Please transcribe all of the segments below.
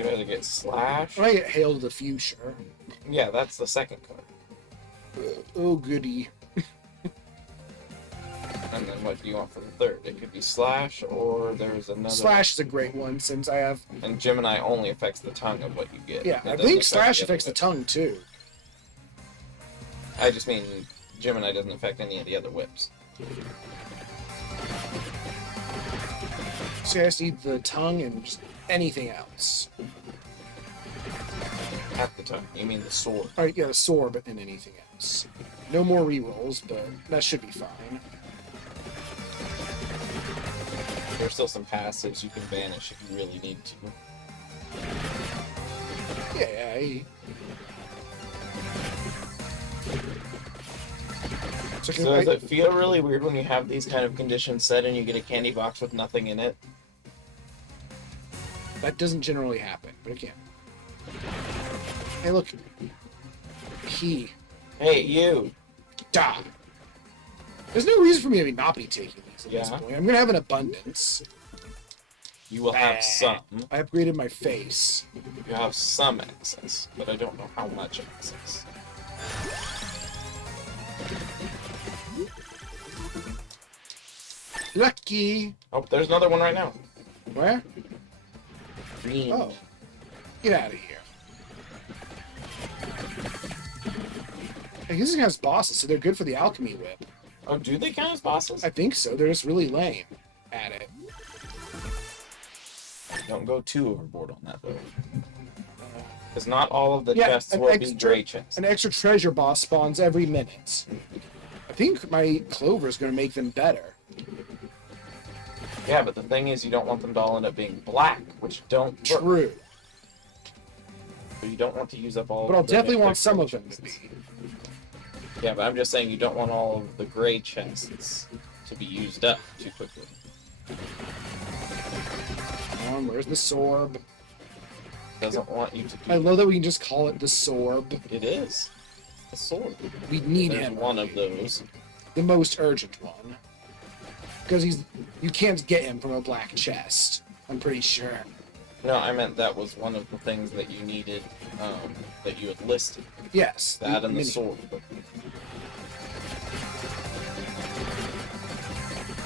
You either get Slash. I get Hail to the Future. Yeah, that's the second card. Oh, goody. And then what do you want for the third? It could be Slash, or there's another... Slash is a great one, since I have... And Gemini only affects the tongue of what you get. Yeah, I think Slash affects the tongue, too. I just mean Gemini doesn't affect any of the other whips. So I just need the tongue and just anything else. Half the tongue. You mean the sword. Alright, yeah, the sword, but then anything else. No more rerolls, but that should be fine. There's still some passives you can banish if you really need to. Yeah, So does it feel really weird when you have these kind of conditions set and you get a candy box with nothing in it? That doesn't generally happen, but it can. Hey, look. He. Hey, you! Die. There's no reason for me to not be taking these at this Yeah. point. I'm gonna have an abundance. You will have some. I upgraded my face. You have some access, but I don't know how much access. Lucky. Oh, there's another one right now. Where? Green. Oh. Get out of here. Hey, this has bosses, so they're good for the alchemy whip. Oh, do they count as bosses? I think so. They're just really lame at it. Don't go too overboard on that, though. Because not all of the Yeah, chests an will be extra- gray chests. An extra treasure boss spawns every minute. I think my clover is going to make them better. Yeah, but the thing is, you don't want them to all end up being black, which don't work. True. So you don't want to use up all But I'll of the definitely want mythic some gray of them to chests. be. Yeah, but I'm just saying you don't want all of the gray chests to be used up too quickly. Where's the sorb? Doesn't want you to do I love that we can just call it the sorb. It is. A sword. We need There's him. one of those. The most urgent one. Because you can't get him from a black chest. I'm pretty sure. No, I meant that was one of the things that you needed, that you had listed. Yes. That and the mini. sword.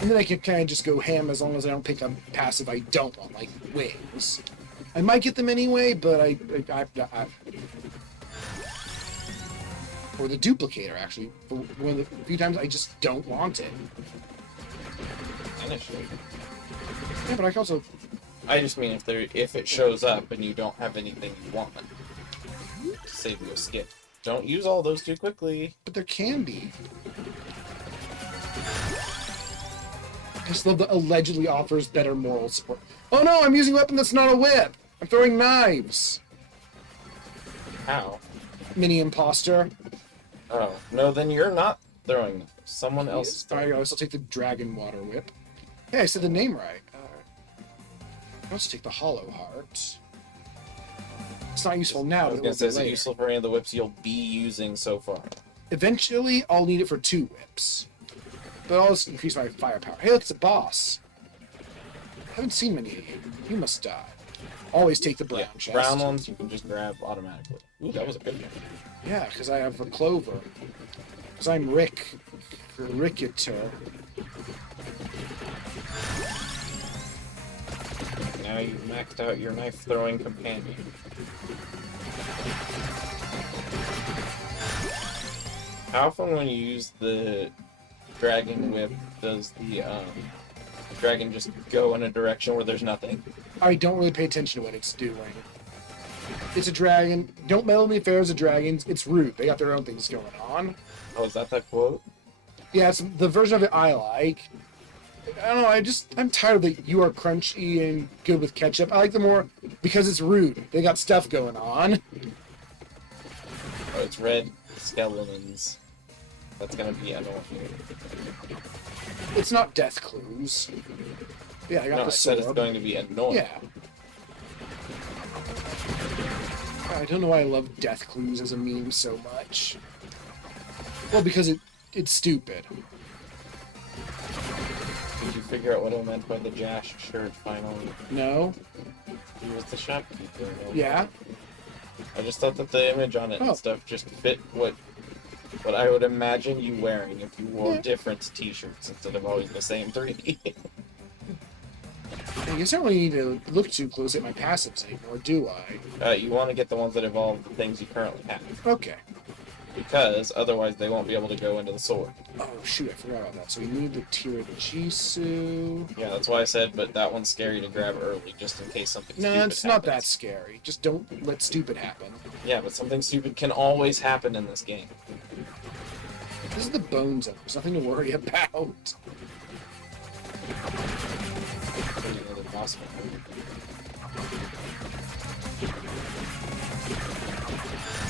And then I can kind of just go ham as long as I don't pick a passive I don't want, like wings. I might get them anyway, but I or the duplicator, actually. For one of the few times I just don't want it. Initially. Yeah, but I can also... I just mean if it shows up and you don't have anything you want to save you a skip. Don't use all those too quickly. But there can be. I just love that allegedly offers better moral support. Oh no, I'm using a weapon that's not a whip! I'm throwing knives! How? Mini imposter. Oh, no, then you're not throwing them. Someone else is throwing Alright, I'll still take the dragon water whip. Hey, I said the name right. I'll also take the hollow heart. It's not useful now, I was but it going will to say, be is it later. useful for any of the whips you'll be using so far? Eventually, I'll need it for 2 whips. But I'll just increase my firepower. Hey, look, it's a boss. I haven't seen many of you. You must die. Always take the brown Yeah, chest. brown ones you can just grab automatically. Ooh, that was a good one. Yeah, because I have a clover. Because I'm Ricketer. Now you've maxed out your knife-throwing companion. How often when you use the dragon whip does the dragon just go in a direction where there's nothing? I don't really pay attention to what it's doing. It's a dragon. Don't meddle me affairs of dragons. It's rude. They got their own things going on. Oh, is that quote? Yeah, it's the version of it I like. I don't know, I'm tired of the you are crunchy and good with ketchup. I like the more, because it's rude. They got stuff going on. Oh, it's red skeletons. That's gonna be annoying. It's not death clues. Yeah, I got No, the I said it's sword. going to be annoying. Yeah. I don't know why I love death clues as a meme so much. Well, because it's stupid. Did you figure out what I meant by the Jash shirt finally? No? He was the shopkeeper. Yeah. I just thought that the image on it Oh. and stuff just fit what I would imagine you wearing if you wore Yeah. different t-shirts instead of always the same three. I guess I don't really need to look too close at my passives anymore, do I? You want to get the ones that evolve the things you currently have. Okay. Because otherwise they won't be able to go into the sword. Oh, shoot, I forgot about that. So we need the Jisoo. Yeah, that's why I said, but that one's scary to grab early, just in case something No, stupid it's not that happens. scary. Just don't let stupid happen. Yeah, but something stupid can always happen in this game. This is the bone zone. There's nothing to worry about. Another boss fight.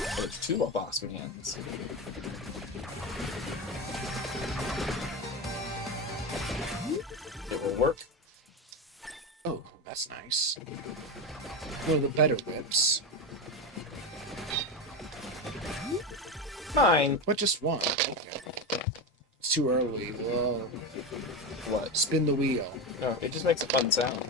Oh, there's two boss mans. It will work. Oh, that's nice. One of the better whips. Fine. But just one. Okay. It's too early. Whoa. What? Spin the wheel. No, it just makes a fun sound.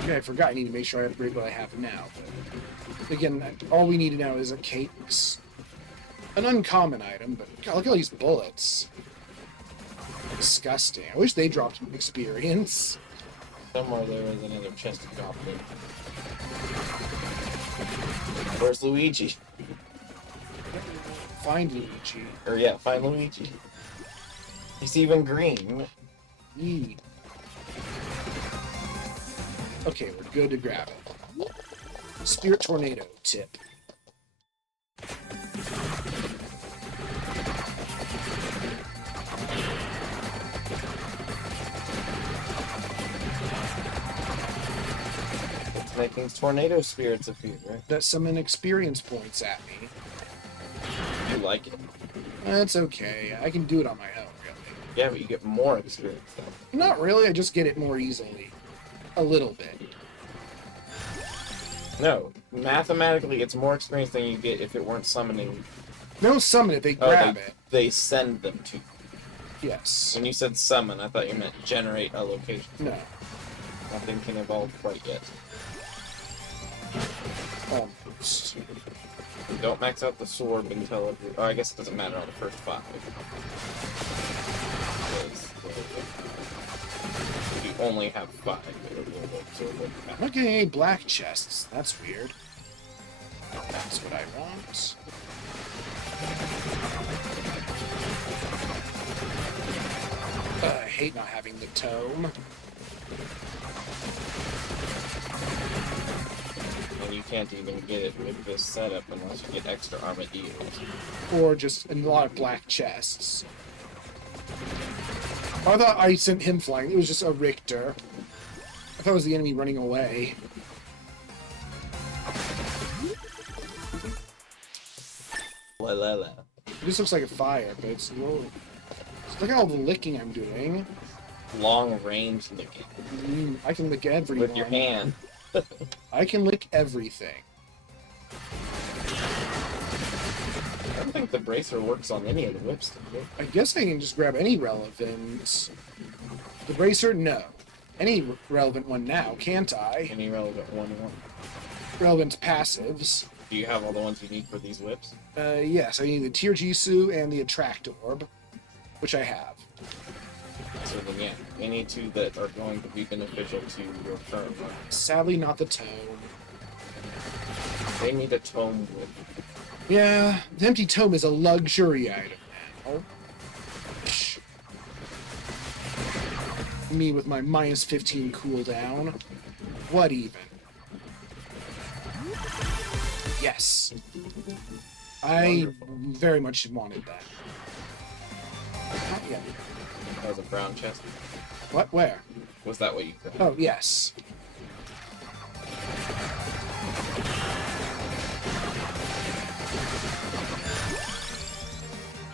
Okay, I forgot I need to make sure I upgrade what I have now. But again, all we need now is a cakes. An uncommon item, but God, look at all these bullets. Disgusting. I wish they dropped experience. Somewhere there is another chest of goblin. Where's Luigi? Find Luigi. Or yeah, find Luigi. He's even green. Yee. Okay, we're good to grab it. Spirit Tornado tip. It's making tornado spirits appear. That summon experience points at me. You like it. That's okay. I can do it on my own, really. Yeah, but you get more experience though. Not really, I just get it more easily. A little bit. No, mathematically, it's more experience than you get if it weren't summoning. They don't summon it, they grab it. They send them to you. Yes. When you said summon, I thought you meant generate a location. No. Nothing can evolve quite yet. Almost. Don't max out the sword until every... Oh, I guess it doesn't matter on the first 5. Because you only have 5. So it won't I'm matter. not getting any black chests. That's weird. That's what I want. I hate not having the tome. And you can't even get it with this setup unless you get extra armadillos. Or just a lot of black chests. I thought I sent him flying. It was just a Richter. I thought it was the enemy running away. La la la. This looks like a fire, but it's low. Look at all the licking I'm doing. Long range licking. I can lick everyone. With your hand. I can lick everything. I don't think the bracer works on any of the whips, does it? I guess I can just grab any relevant. The bracer, no. Any relevant one now, can't I? Any relevant one. Relevant passives. Do you have all the ones you need for these whips? Yes, I need the Tier Jisoo and the Attract Orb, which I have. So then, yeah, any 2 that are going to be beneficial to your current one. Sadly, not the tome. They need a tome whip. Yeah, the empty tome is a luxury item now. Shh. Me with my minus 15 cooldown. What even? Yes. I Wonderful. very much wanted that. Not yet. That was a brown chest. What? Where? Was that what you grabbed? Oh, yes.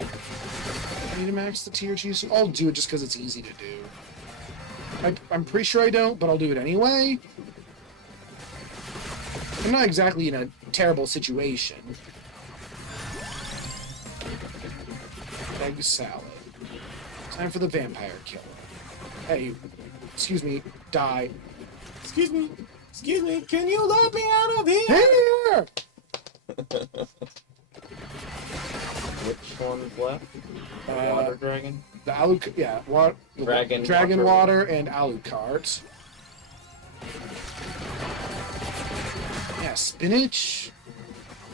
I need to max the tier Jisoo. I'll do it just because it's easy to do. I'm pretty sure I don't, but I'll do it anyway. I'm not exactly in a terrible situation. Egg salad. Time for the vampire killer. Hey, excuse me, die. Excuse me, can you let me out of here? Here! Which one's left? The water dragon? The Alucard, yeah, Dragon water and Alucard. Yeah, spinach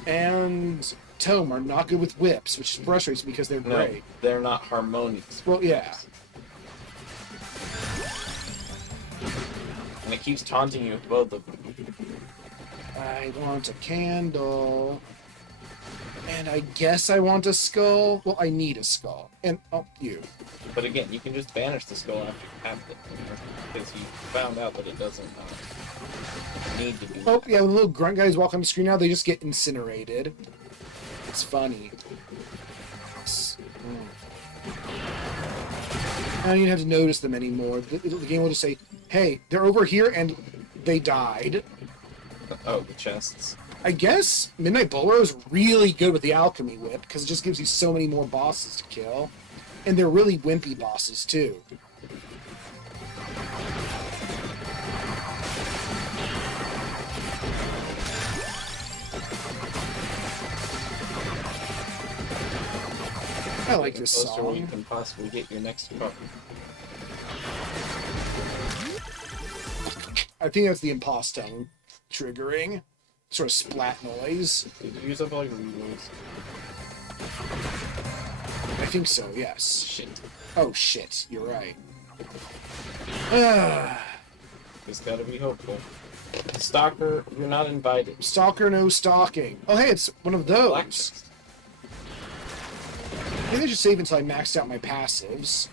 and Tome are not good with whips, which frustrates me because they're No, great. they're not harmonious. Well, yeah. And it keeps taunting you with both of them. I want a candle. And I guess I want a skull. Well, I need a skull. And, oh, you. But again, you can just banish the skull after you have it. Because you found out that it doesn't need to do Oh, that. yeah, when the little grunt guys walk on the screen now, they just get incinerated. It's funny. I don't even have to notice them anymore. The game will just say, hey, they're over here and they died. Oh, the chests. I guess Midnight Bowler is really good with the Alchemy Whip because it just gives you so many more bosses to kill. And they're really wimpy bosses, too. I like this Closer where you song. can possibly get your next card. I think that's the impostone triggering. Sort of splat noise. Did you use up all your rerolls? I think so, yes. Shit. Oh shit, you're right. Ah, Just gotta be hopeful. Stalker, you're not invited. stalker, no stalking. Oh hey, it's one of those. Blacklist. Maybe I should save until I maxed out my passives.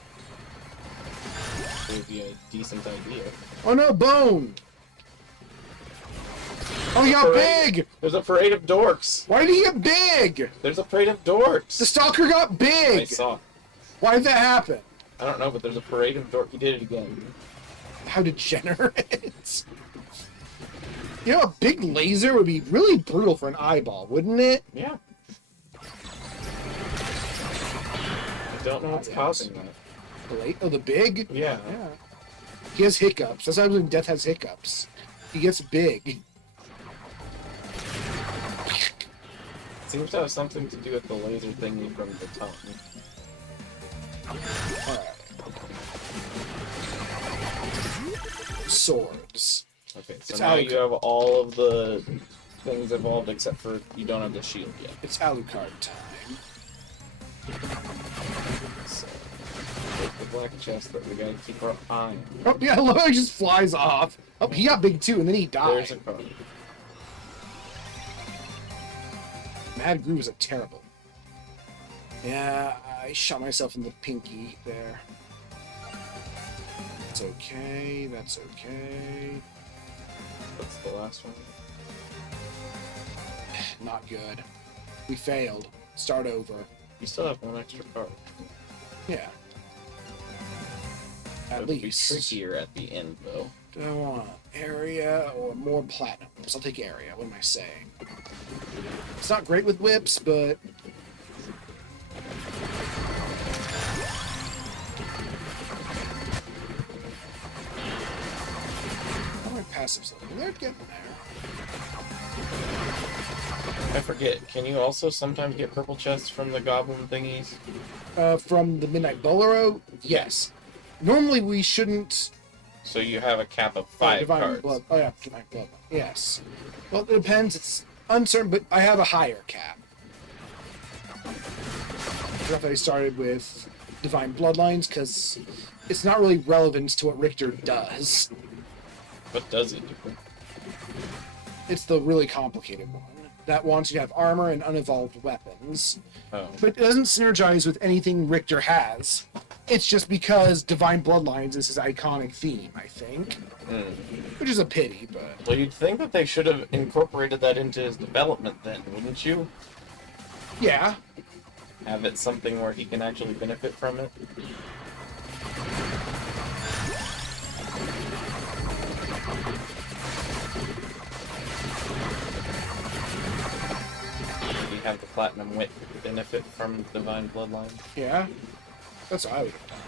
Would be a decent idea. Oh no, bone! Oh, he got big! There's a parade of dorks. Why did he get big? There's a parade of dorks. The stalker got I big! saw. Why did that happen? I don't know, but there's a parade of dorks. He did it again. How degenerate. You know, a big laser would be really brutal for an eyeball, wouldn't it? Yeah. I don't know what's causing that. Oh, the big? Yeah. Yeah. He has hiccups. That's why when Death has hiccups. He gets big. Seems to have something to do with the laser thingy from the tongue. Alright. Swords. Okay, so It's now Alucard. you have all of the things evolved except for you don't have the shield yet. It's Alucard time. So, take the black chest that we gotta keep our eye on. Oh, yeah, look, he just flies off. Oh, he got big too, and then he There's a died. card. Mad Groove is a terrible. Yeah, I shot myself in the pinky there. That's okay, that's okay. What's the last one? Not good. We failed. Start over. You still have one extra card. Yeah. At It'll be least. trickier at the end, though. Do I want area or more platinums? I'll take area. What am I saying? It's not great with whips, but how my passives looking? They're getting there. I forget. Can you also sometimes get purple chests from the goblin thingies? From the Midnight Bolero, yes. Normally we shouldn't. So you have a cap of 5 Divine cards. Blood. Oh yeah, Divine Blood. Yes. Well, it depends. It's uncertain, but I have a higher cap. I forgot that I started with Divine Bloodlines because it's not really relevant to what Richter does. What does it do? It's the really complicated one that wants you to have armor and unevolved weapons, Oh. but it doesn't synergize with anything Richter has. It's just because Divine Bloodlines is his iconic theme, I think, which is a pity, but Well, you'd think that they should have incorporated that into his development then, wouldn't you? yeah. Have it something where he can actually benefit from it? have the Platinum Wit benefit from Divine Bloodline. Yeah, that's what I would have done.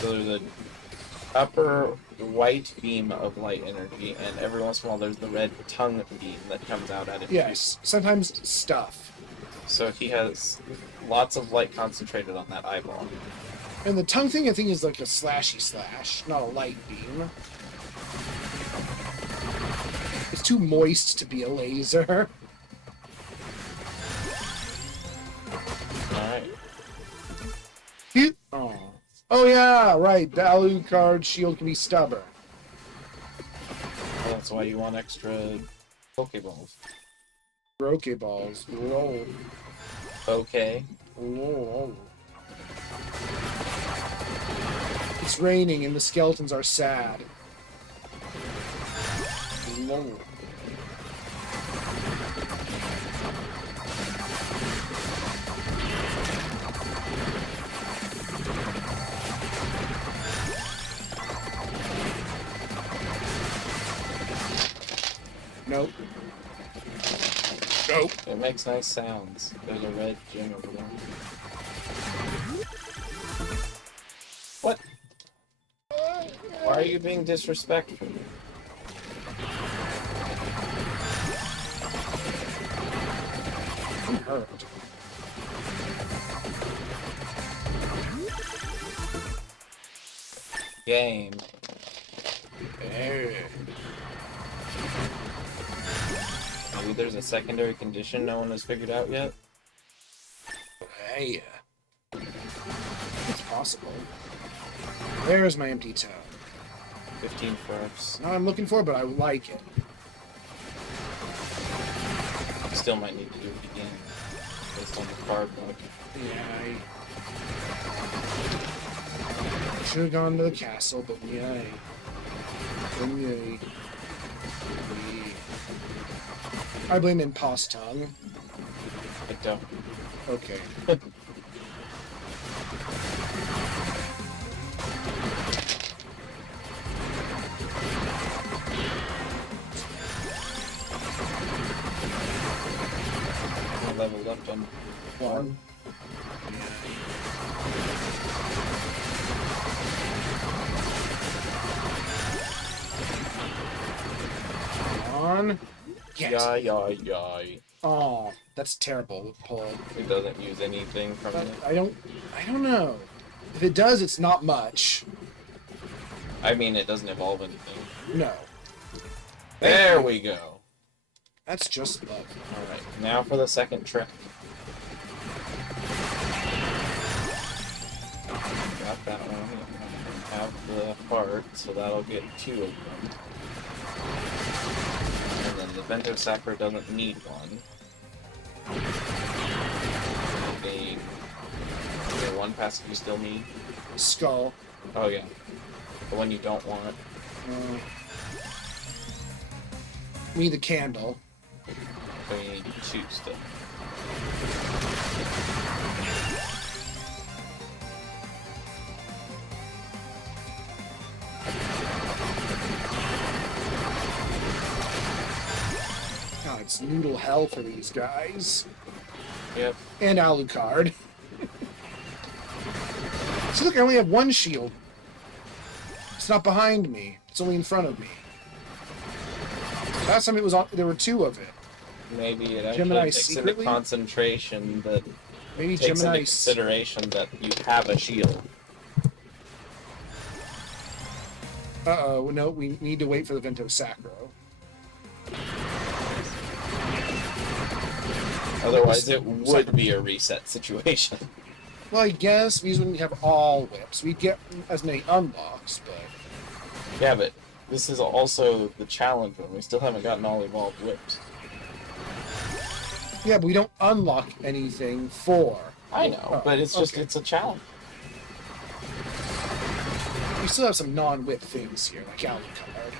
So there's a upper white beam of light energy, and every once in a while there's the red tongue beam that comes out at him. Yes, sometimes stuff. So he has lots of light concentrated on that eyeball. And the tongue thing, I think, is like a slashy slash, not a light beam. It's too moist to be a laser. Alright. Oh. Oh yeah, right. The Alucard shield can be stubborn. Well, that's why you want extra Pokeballs. Roke balls. Roll. Okay. Roll. It's raining and the skeletons are sad. Roll. Nope. Nope. It makes nice sounds. There's a red gem over there. What? Why are you being disrespectful? I'm hurt. Game. Hey. Maybe there's a secondary condition no one has figured out yet? Hey. It's possible. There's my empty toe. 15 firsts. Not what I'm looking for, but I like it. Still might need to do it again. Based on the card book. Yeah, I should have gone to the castle, but yay. Yay. I blame Impost Tongue. I don't. Okay. I leveled up on One. On. Yes. Yay. Oh, that's terrible pull. It doesn't use anything from But it. I don't know. If it does, it's not much. I mean, it doesn't evolve anything. No. There we go. That's just love. Alright, now for the second trick. Got that one. Have the heart, so that'll get 2 of them. And then the Vento Sacra doesn't need one. The one passive you still need. Skull. Oh yeah. The one you don't want. Me the candle. So you need 2 still. God, it's noodle hell for these guys. Yep. And Alucard. See, look, I only have one shield. It's not behind me. It's only in front of me. Last time it was on, there were 2 of it. Maybe it actually Gemini takes secretly? into concentration that Maybe takes Gemini. into consideration that you have a shield. Uh-oh, no, we need to wait for the Vento Sacro. Otherwise, it would be a reset situation. Well, I guess we wouldn't have all whips. We'd get as many unlocks, but... Yeah, but this is also the challenge one. We still haven't gotten all evolved whips. Yeah, but we don't unlock anything for... I know, but it's just, it's a challenge. We still have some non-whip things here, like Alucard.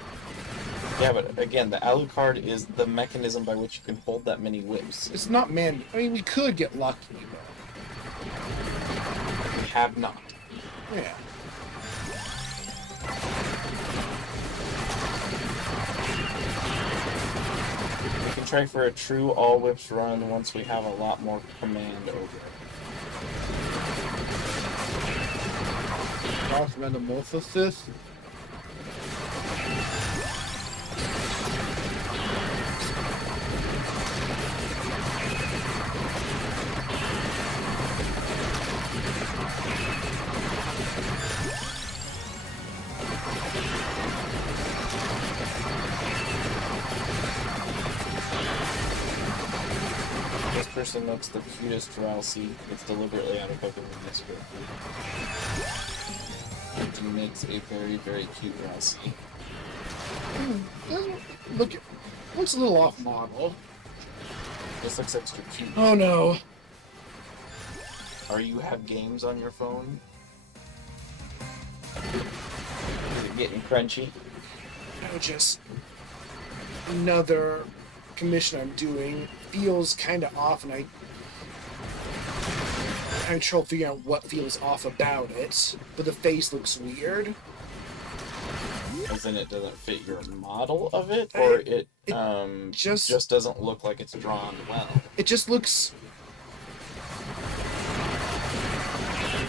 Yeah, but again, the Alucard is the mechanism by which you can hold that many whips. It's not man... I mean, we could get lucky, but... We have not. Yeah. try for a true all whips run once we have a lot more command over it. Cross metamorphosis. This person looks the cutest Ralsei. It's deliberately out of Pokemon Mystery. Which makes a very, very cute Ralsei. Looks a little off model. This looks extra cute. Oh no. Are you have games on your phone? Is it getting crunchy? No, just another commission I'm doing feels kind of off, and I have trouble figuring out what feels off about it. But the face looks weird. As in it doesn't fit your model of it, or it just doesn't look like it's drawn well? It just looks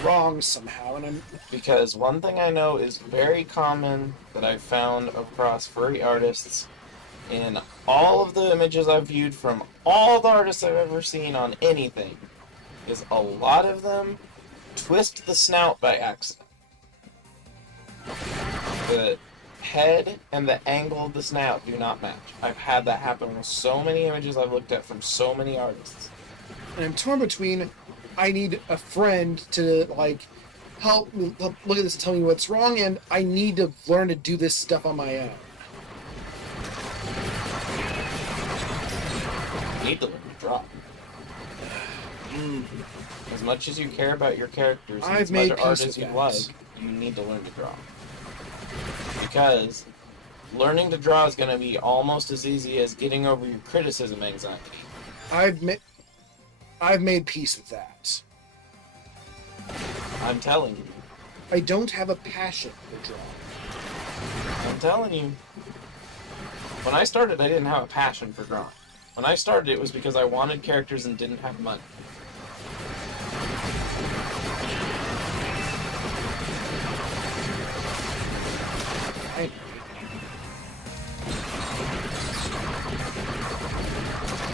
wrong somehow, and I'm... Because one thing I know is very common that I've found across furry artists in all of the images I've viewed from all the artists I've ever seen on anything is a lot of them twist the snout by accident. The head and the angle of the snout do not match. I've had that happen with so many images I've looked at from so many artists. And I'm torn between, I need a friend to, like, help me look at this and tell me what's wrong, and I need to learn to do this stuff on my own. You need to learn to draw. As much as you care about your characters and as much art as you like, you need to learn to draw. Because learning to draw is going to be almost as easy as getting over your criticism anxiety. I've made peace with that. I'm telling you. I don't have a passion for drawing. I'm telling you. When I started, I didn't have a passion for drawing. When I started, it was because I wanted characters and didn't have money.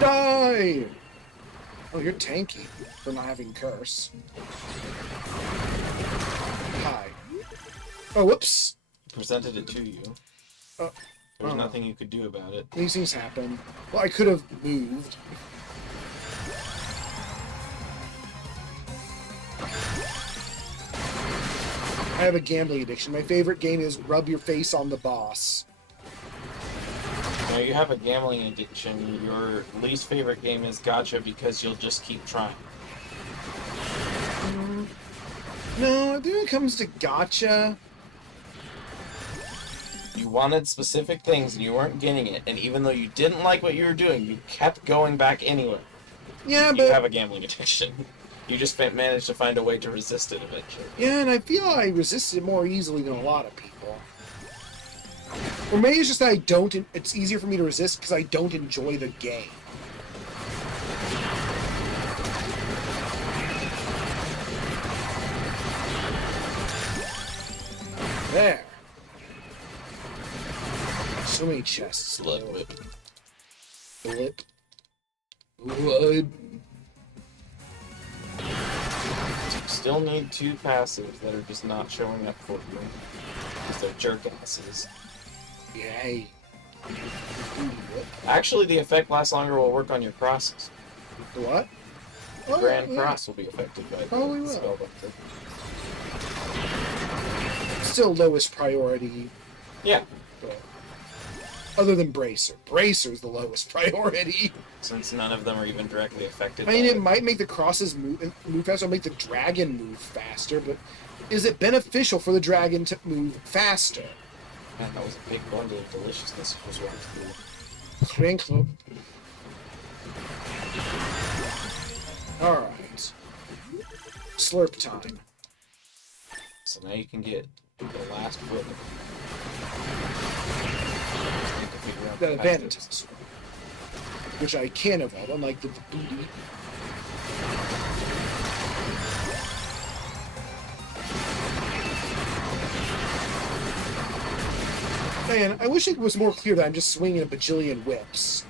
Die! Oh, you're tanky for not having curse. Hi. Oh, whoops. Presented it to you. There's nothing you could do about it. These things happen. Well, I could have moved. I have a gambling addiction. My favorite game is Rub Your Face on the Boss. Now you have a gambling addiction. Your least favorite game is Gacha because you'll just keep trying. No, I think when it comes to Gacha, You wanted specific things and you weren't getting it, and even though you didn't like what you were doing, you kept going back anyway. yeah, You but have a gambling addiction. You just managed to find a way to resist it eventually. yeah, and I feel I resisted it more easily than a lot of people. Or maybe it's just that I don't. It's easier for me to resist because I don't enjoy the game. There. So many chests. Blood whip. Blip. Blood. Still need 2 passives that are just not showing up for you. Because they're jerk asses. Yay. Actually, the effect lasts longer will work on your crosses. The what? The Grand Cross will be affected by Probably the will. spellbuster. Still lowest priority. Yeah, But other than Bracer. Bracer is the lowest priority. since none of them are even directly affected I mean, by it might make the crosses move faster, or make the dragon move faster, but is it beneficial for the dragon to move faster? Man, that was a big bundle of deliciousness was running through. Crinkle. Alright. Slurp time. So now you can get the last whip. Just need to figure out The the advantage passives. is which I can evolve, unlike the booty. Man, I wish it was more clear that I'm just swinging a bajillion whips.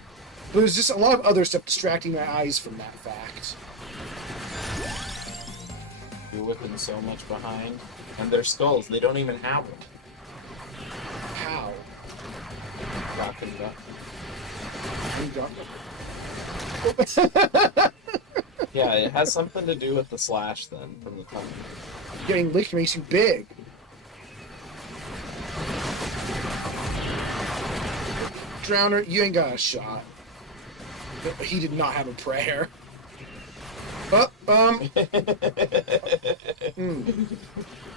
But there's just a lot of other stuff distracting my eyes from that fact. You're whipping so much behind. And their skulls, they don't even have them. How? Rockin' duck. Yeah, it has something to do with the slash then, from the tongue. Getting licked makes you big. Drowner, you ain't got a shot. He did not have a prayer.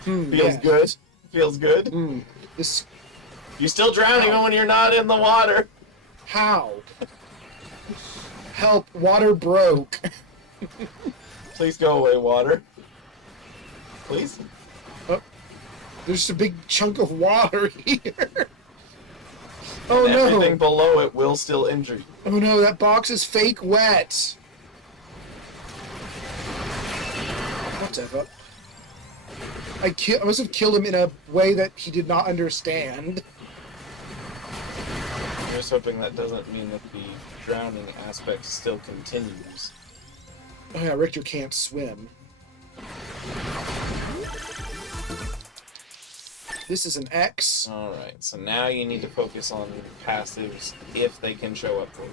Feels good. Feels good. This. You still drown even when you're not in the water. How? Help! Water broke. Please go away, water. Please. Oh, there's just a big chunk of water here. Oh and no! Everything below it will still injure you. Oh no! That box is fake wet. Whatever. I must have killed him in a way that he did not understand. I'm just hoping that doesn't mean that the drowning aspect still continues. Oh yeah, Richter can't swim. This is an X. Alright, so now you need to focus on passives if they can show up for you.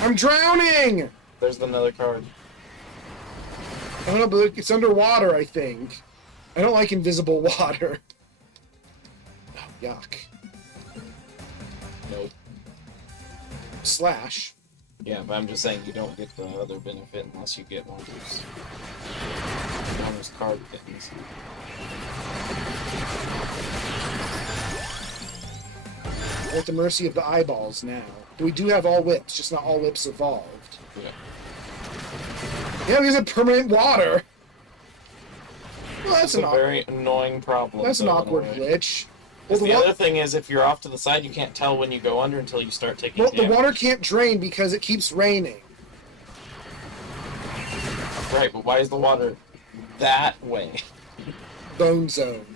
I'm drowning! There's another card. Oh no, but it's underwater, I think. I don't like invisible water. Oh, yuck. Nope. Slash. Yeah, but I'm just saying you don't get the other benefit unless you get one of those card things. We're at the mercy of the eyeballs now. But we do have all whips, just not all whips evolved. Yeah. Yeah, we have permanent water! Well, that's It's a very annoying problem. That's an though, in a awkward way. glitch. 'Cause Well, the other thing is, if you're off to the side, you can't tell when you go under until you start taking the damage. water can't drain because it keeps raining. Right, but why is the water that way? Bone zone.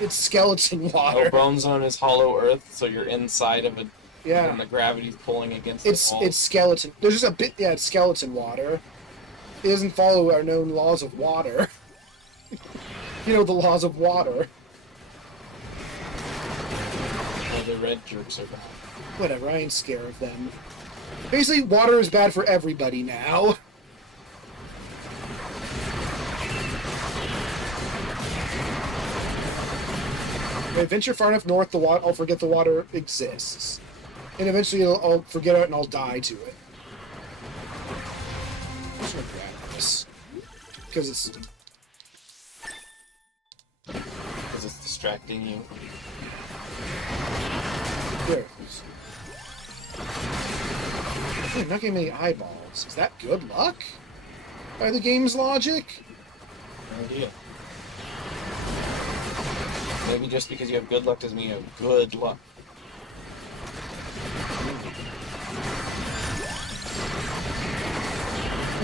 It's skeleton water. Oh, Bone Zone is hollow earth, so you're inside of it, Yeah. and the gravity's pulling against It's the wall. it's skeleton. There's just a bit. Yeah, it's skeleton water. It doesn't follow our known laws of water. You know, the laws of water. Oh, the red jerks are back. Whatever, I ain't scared of them. Basically, water is bad for everybody now. If I venture far enough north, I'll forget the water exists. And eventually I'll forget it and I'll die to it. I'm just gonna grab this. Because it's... Because it's distracting you. There it is. Ooh, not getting many eyeballs. Is that good luck? By the game's logic? No idea. Maybe just because you have good luck doesn't mean you have good luck.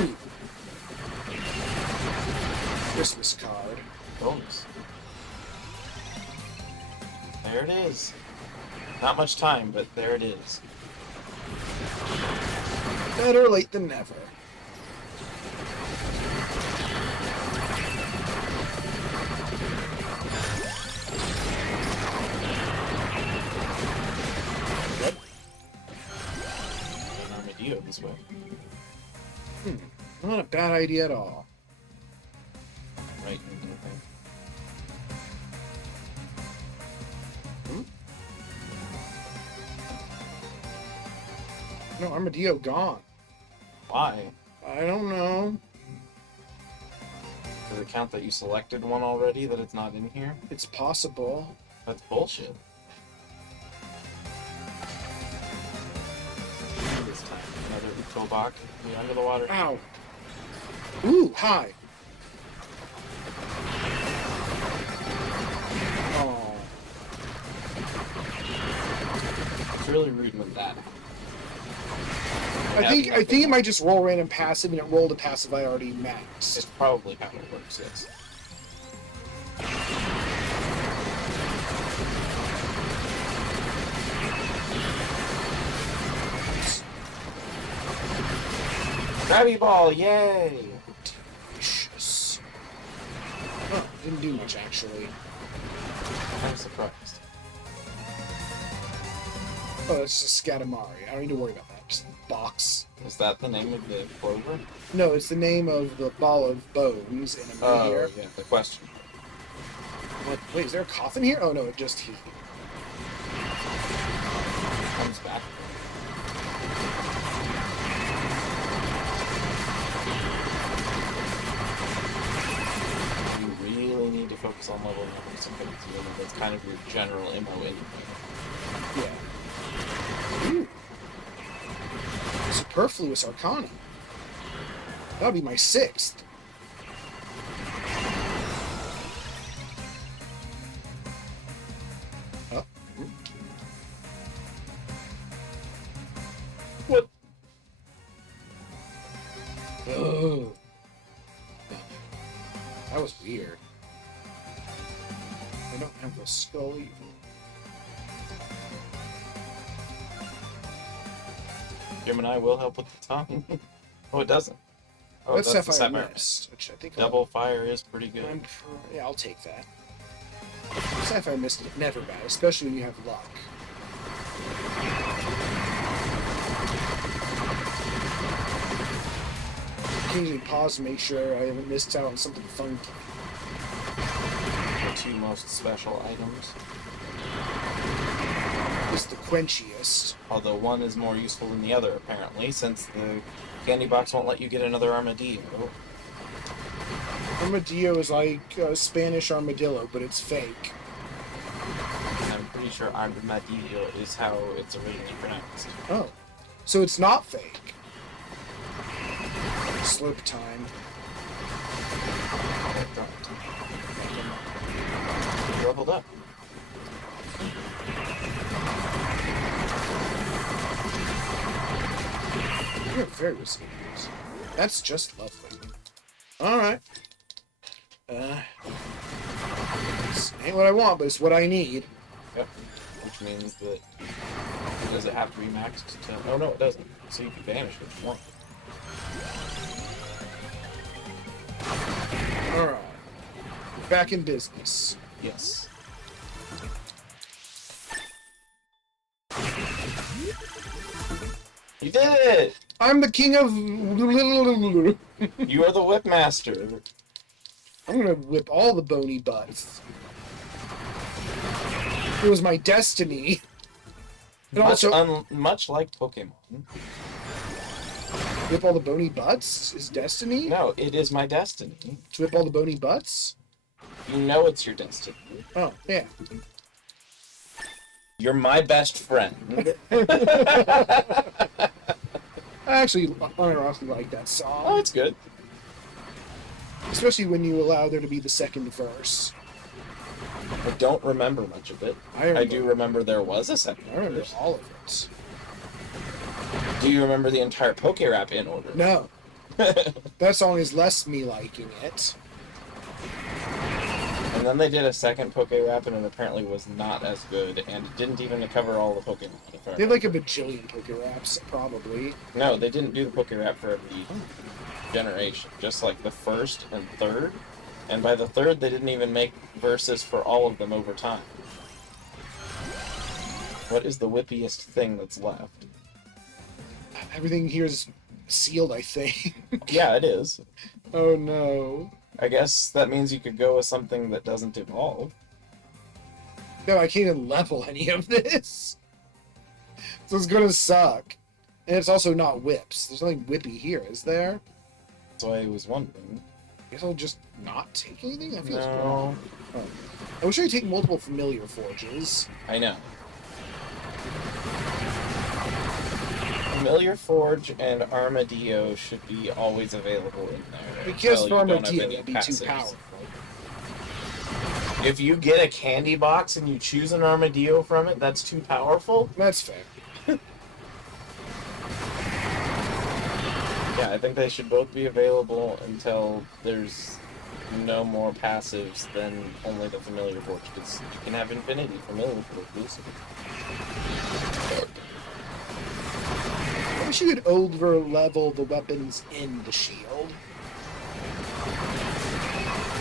Ooh. Christmas card. Bonus. There it is. Not much time, but there it is. Better late than never. Yep. An armadillo this way. Not a bad idea at all. Right into the thing. No, Armadillo gone. Why? I don't know. Does it count that you selected one already, that it's not in here? It's possible. That's bullshit. This time, another Utobach under the water. Ow. Ooh, hi. Oh. It's really rude with that. I think it might just roll random passive, and it rolled a passive I already It's maxed. probably how it works, yes. Grabby ball, yay! Delicious. Oh, didn't do much actually. I'm surprised. Oh, that's just Scatamari. I don't need to worry about that. Just box. Is that the name of the clover? No, it's the name of the ball of bones in a Oh, here. yeah, the question. What? Wait, is there a coffin here? Oh no, it just healed. Comes back. You really need to focus on leveling up something. That's kind of your general MO anyway. Yeah. Ooh. Superfluous Arcana. That'll be my 6th. Oh. What? Oh. That was weird. I don't have the skull even. Gemini will help with the tongue. Oh, it doesn't. Oh, That's that's the Sapphire Sapphire. Mist, which I think Double fire is pretty good. yeah, I'll take that. Sapphire Mist is never bad, especially when you have luck. Occasionally pause to make sure I haven't missed out on something funky. The two most special items. It's the quenchiest. Although one is more useful than the other, apparently, since the candy box won't let you get another armadillo. Armadillo is like Spanish armadillo, but it's fake. And I'm pretty sure armadillo is how it's originally pronounced. Oh. So it's not fake. Slurp time. You leveled up. You're very resilient. That's just lovely. Alright. This ain't what I want, but it's what I need. Yep. Which means that... Does it have to be maxed to... Oh, no, it doesn't. So you can banish it if you want. Alright. Back in business. Yes. You did it! I'm the king of... You are the whip master. I'm gonna whip all the bony butts. It was my destiny. And also, Much like Pokemon. whip all the bony butts is destiny? No, it is my destiny. To whip all the bony butts? You know it's your destiny. Oh, yeah. You're my best friend. I actually unironically like that song. Oh, it's good. Especially when you allow there to be the second verse. I don't remember much of it. I do remember there was a second I remember verse. all of it. Do you remember the entire Poke Rap in order? No. That song is less me liking it. And then they did a second Poke Rap, and it apparently was not as good, and it didn't even cover all the Pokemon. They have like a bajillion Poke Raps, probably. No, they didn't do the Poke Rap for every generation. Just like the first and third. And by the third, they didn't even make verses for all of them over time. What is the whippiest thing that's left? Everything here is sealed, I think. Yeah, it is. Oh no. I guess that means you could go with something that doesn't evolve. No, I can't even level any of this. So it's gonna suck. And it's also not whips. There's nothing whippy here, is there? That's why I was wondering. I guess I'll just not take anything? That feels No. wrong. Oh. I wish I could take multiple familiar forges. I know. Familiar Forge and Armadillo should be always available in there. Because until for you don't have Armadillo, any it'd be too passives. powerful. If you get a candy box and you choose an armadillo from it, that's too powerful. That's fair. Yeah, I think they should both be available until there's no more passives than only the familiar forge, because you can have infinity familiar forges. I wish you could over level the weapons in the shield.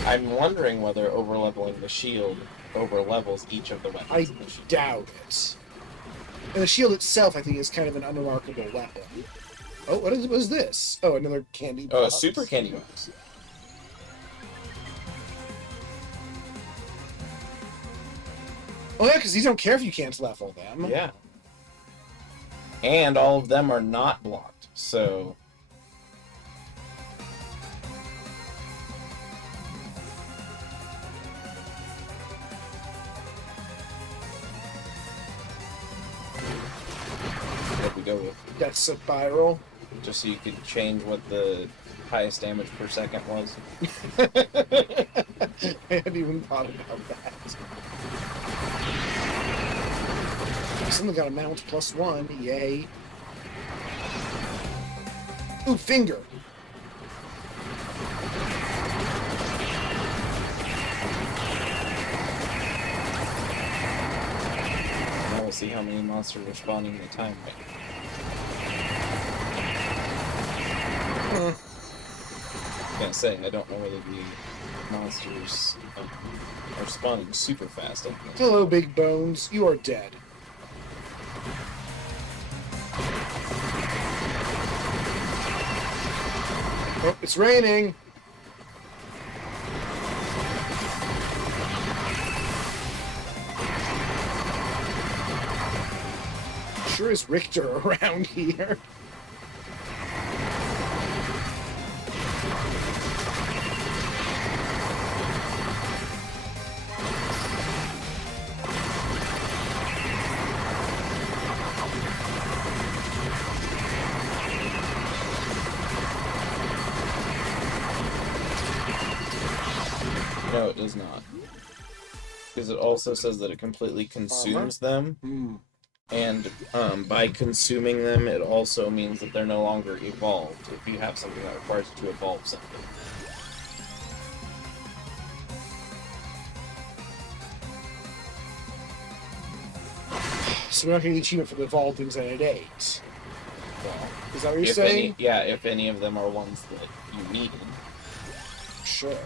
I'm wondering whether overleveling the shield overlevels each of the weapons I in the shield. doubt it. And the shield itself, I think, is kind of an unremarkable weapon. Oh, what is this? Oh, another candy box. Oh, a super candy box. Oh, yeah, because these don't care if you can't level them. Yeah. And all of them are not blocked, so... What we go with. That's a spiral. Just so you could change what the highest damage per second was. I hadn't even thought about that. Someone got a mount +1. Yay. Ooh, finger. Now we'll see how many monsters are spawning at a time. Can't say. I don't know whether the monsters are spawning super fast. I think. Hello, big bones. You are dead. Oh, it's raining. Sure is Richter around here. No, it does not. Because it also says that it completely consumes them. And by consuming them, it also means that they're no longer evolved if you have something that requires you to evolve something. So we're not getting the achievement for the evolved things at 8. Well, Is that what you're if saying? if any of them are ones that you needed. Sure.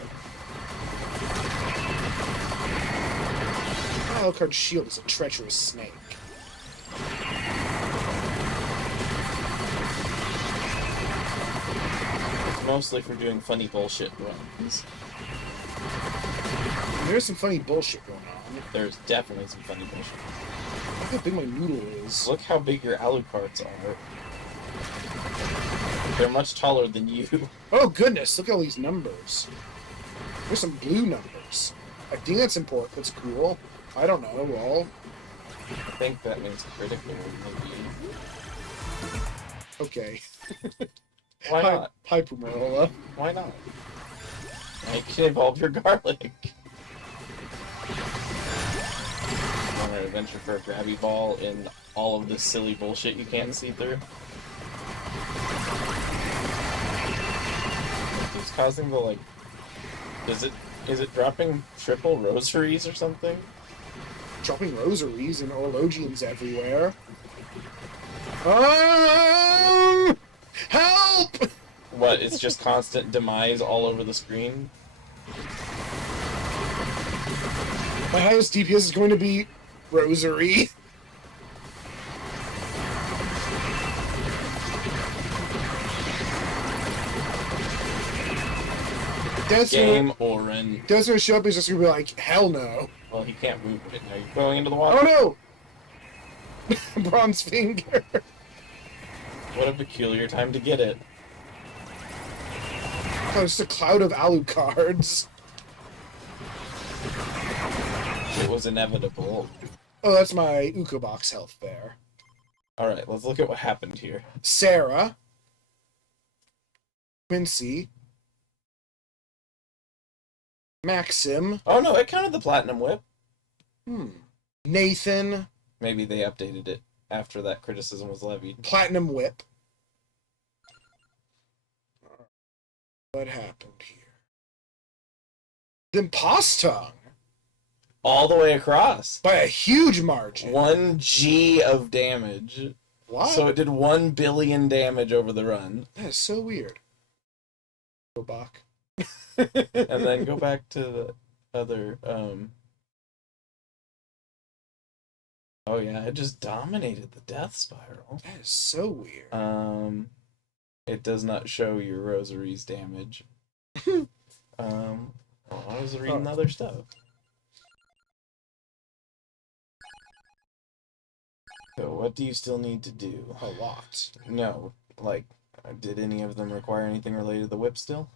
Alucard's shield is a treacherous snake. It's mostly for doing funny bullshit runs. There's some funny bullshit going on. There's definitely some funny bullshit. Look how big my noodle is. Look how big your Alucards are. They're much taller than you. Oh goodness, look at all these numbers. There's some blue numbers. I think that's important. That's cool. I don't know, well... I think that means critical, maybe. Okay. Why not? Hi, Pumarola. Why not? You can evolve your garlic. On an adventure for a grabby ball in all of this silly bullshit you can't see through. It's causing the, like... Is it dropping triple rosaries or something? Dropping rosaries and orologians everywhere. Help! What, it's just constant demise all over the screen? My highest DPS is going to be Rosary. Game Orin. Death's gonna show up, he's just gonna be like, hell no. Well, he can't move right now. You're going into the water. Oh no! Bronze finger. What a peculiar time to get it. Oh, it's a cloud of Alucards. It was inevitable. Oh, that's my Uka box health there. Alright, let's look at what happened here. Sarah. Quincy. Maxim. Oh no, it counted the Platinum Whip. Nathan. Maybe they updated it after that criticism was levied. Platinum Whip. What happened here? Then Postong. All the way across. By a huge margin. 1 G of damage. What? So it did 1 billion damage over the run. That is so weird. Go back. And then go back to the other, Oh yeah, it just dominated the death spiral. That is so weird. It does not show your rosary's damage. Well, I was reading other stuff. So what do you still need to do? A lot. No, like, did any of them require anything related to the whip still?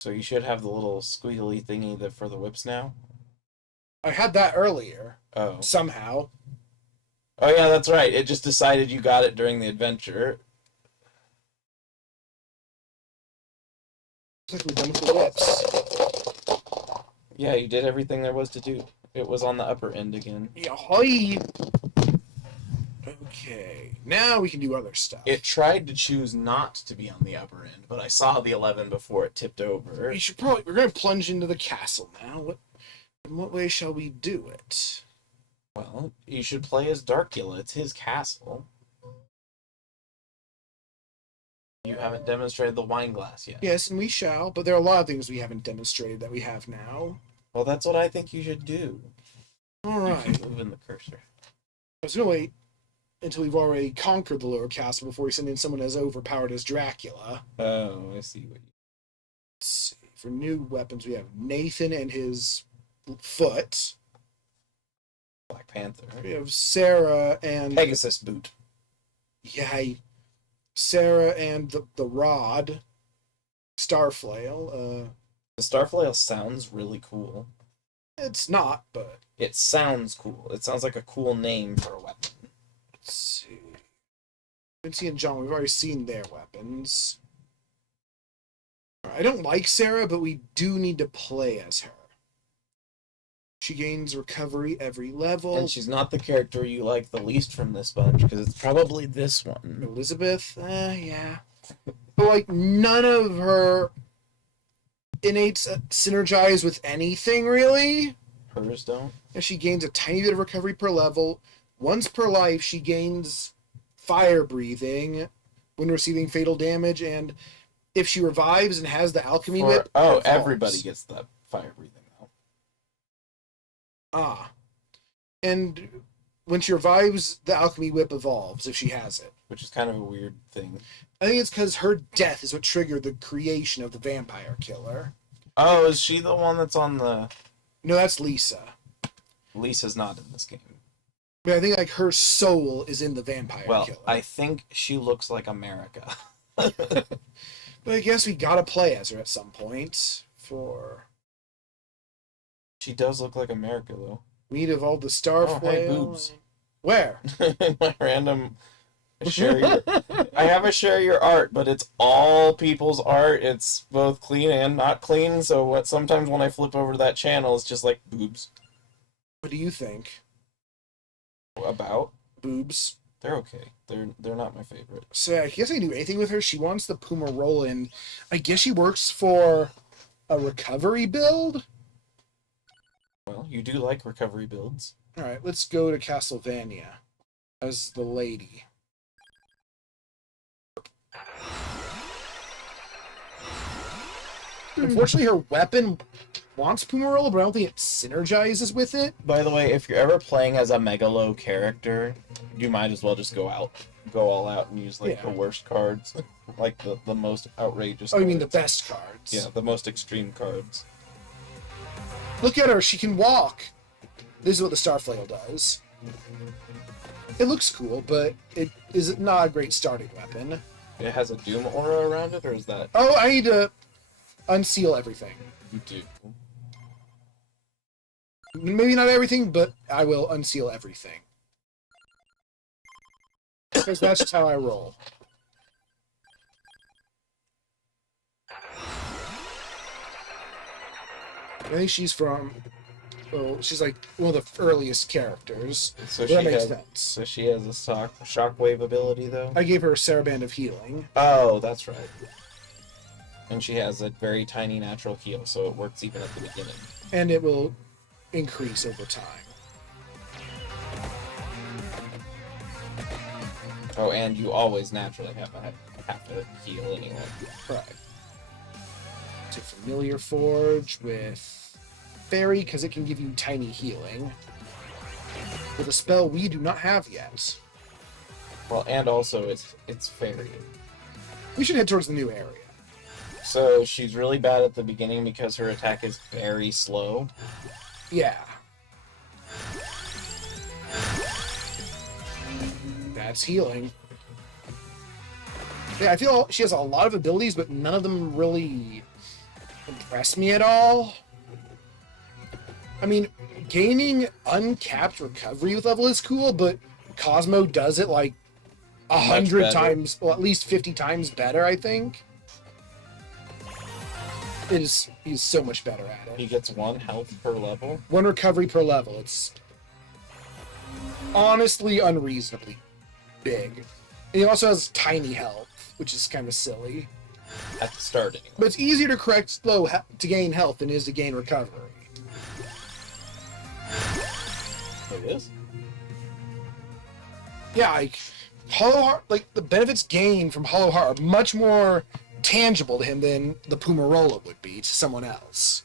So you should have the little squiggly thingy for the whips now? I had that earlier. Oh. Somehow. Oh yeah, that's right. It just decided you got it during the adventure. Looks like we're done with the whips. Yeah, you did everything there was to do. It was on the upper end again. Yohoi! Okay. Now we can do other stuff. It tried to choose not to be on the upper end, but I saw the 11 before it tipped over. We're going to plunge into the castle now. In what way shall we do it? Well, you should play as Darkula. It's his castle. You haven't demonstrated the wine glass yet. Yes, and we shall, but there are a lot of things we haven't demonstrated that we have now. Well, that's what I think you should do. Alright. Moving the cursor. I was going to wait until we've already conquered the lower castle before we send in someone as overpowered as Dracula. Oh, I see what you... Let's see. For new weapons, we have Nathan and his foot. Black Panther. We have Sarah and... Pegasus boot. Yay. Sarah and the rod. Starflail. The Starflail sounds really cool. It's not, but... It sounds cool. It sounds like a cool name for a weapon. Let's see. Quincy and John, we've already seen their weapons. I don't like Sarah, but we do need to play as her. She gains recovery every level. And she's not the character you like the least from this bunch, because it's probably this one. Elizabeth, yeah. But, like, none of her innates synergize with anything, really. Hers don't? And she gains a tiny bit of recovery per level. Once per life, she gains fire breathing when receiving fatal damage, and if she revives and has the alchemy whip... Oh, everybody gets the fire breathing, though. Ah. And when she revives, the alchemy whip evolves, if she has it. Which is kind of a weird thing. I think it's because her death is what triggered the creation of the vampire killer. Oh, is she the one that's on the... No, that's Lisa. Lisa's not in this game. But I think, like, her soul is in the vampire Well, killer. I think she looks like America. But I guess we gotta play as her at some point for... She does look like America, though. We need to evolve the Starflail. Oh, hey, boobs. Where? My random... I have a share your art, but it's all people's art. It's both clean and not clean, so sometimes when I flip over to that channel, it's just like boobs. What do you think? About? Boobs. They're okay. They're not my favorite. So I guess I can do anything with her. She wants the Puma roll in. I guess she works for a recovery build? Well, you do like recovery builds. Alright, let's go to Castlevania as the lady. Unfortunately, her weapon wants Pumarola, but I don't think it synergizes with it. By the way, if you're ever playing as a Megalo character, you might as well just go all out and use like the worst cards, like the most outrageous. Oh, cards. you mean the best cards? Yeah, the most extreme cards. Look at her, she can walk. This is what the Starflail does. It looks cool, but it is not a great starting weapon. It has a Doom aura around it, or is that? Oh, I need to unseal everything. You do. Maybe not everything, but I will unseal everything. because that's just how I roll. I think she's from. Well, she's like one of the earliest characters. So that makes has, sense. So she has a shockwave ability, though? I gave her a Saraband of Healing. Oh, that's right. And she has a very tiny natural heal, so it works even at the beginning. And it will increase over time. Oh, and you always naturally have to heal anyway. Right. To Familiar Forge with Fairy, because it can give you tiny healing. With a spell we do not have yet. Well, and also it's fairy. We should head towards the new area. So she's really bad at the beginning because her attack is very slow. Yeah. That's healing. Yeah, I feel she has a lot of abilities, but none of them really impress me at all. I mean, gaining uncapped recovery with level is cool, but Cosmo does it like 100 times, well, at least 50 times better, I think. He's so much better at it. He gets 1 health per level. 1 recovery per level. It's honestly unreasonably big. And he also has tiny health, which is kind of silly. At the start, anyway. But it's easier to gain health than it is to gain recovery. It is? Yeah, like Hollow Heart, like the benefits gained from Hollow Heart are much more tangible to him than the Pumarola would be to someone else.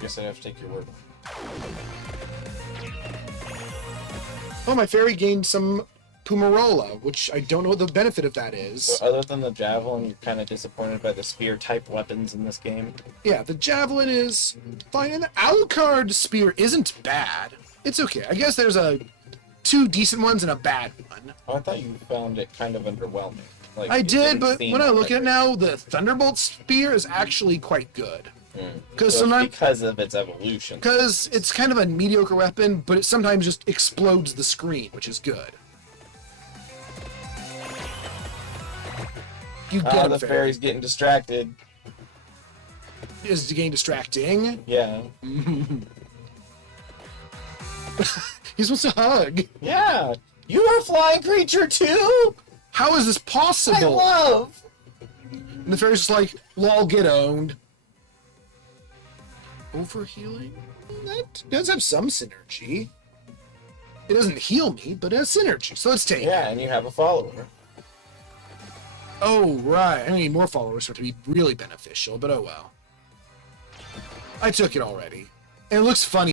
Guess I have to take your word. Oh, my fairy gained some Pumarola, which I don't know what the benefit of that is. So other than the javelin, you're kind of disappointed by the spear-type weapons in this game? Yeah, the javelin is fine, and the Alucard spear isn't bad. It's okay. I guess there's 2 decent ones and a bad one. Oh, I thought you found it kind of underwhelming. Like, I did, but seem when I look at it like now, the Thunderbolt spear is actually quite good. Because so sometimes, because of its evolution. because it's kind of a mediocre weapon, but it sometimes just explodes the screen, which is good. You get The fairy's getting distracted. Is the game distracting? Yeah. He's supposed to hug. Yeah! You are a flying creature too? How is this possible? I love! And the fairy's just like, lol, get owned. Overhealing? That does have some synergy. It doesn't heal me, but it has synergy, so let's take it. Yeah, and you have a follower. Oh, right. I need more followers for it to be really beneficial, but oh well. I took it already. And it looks funny.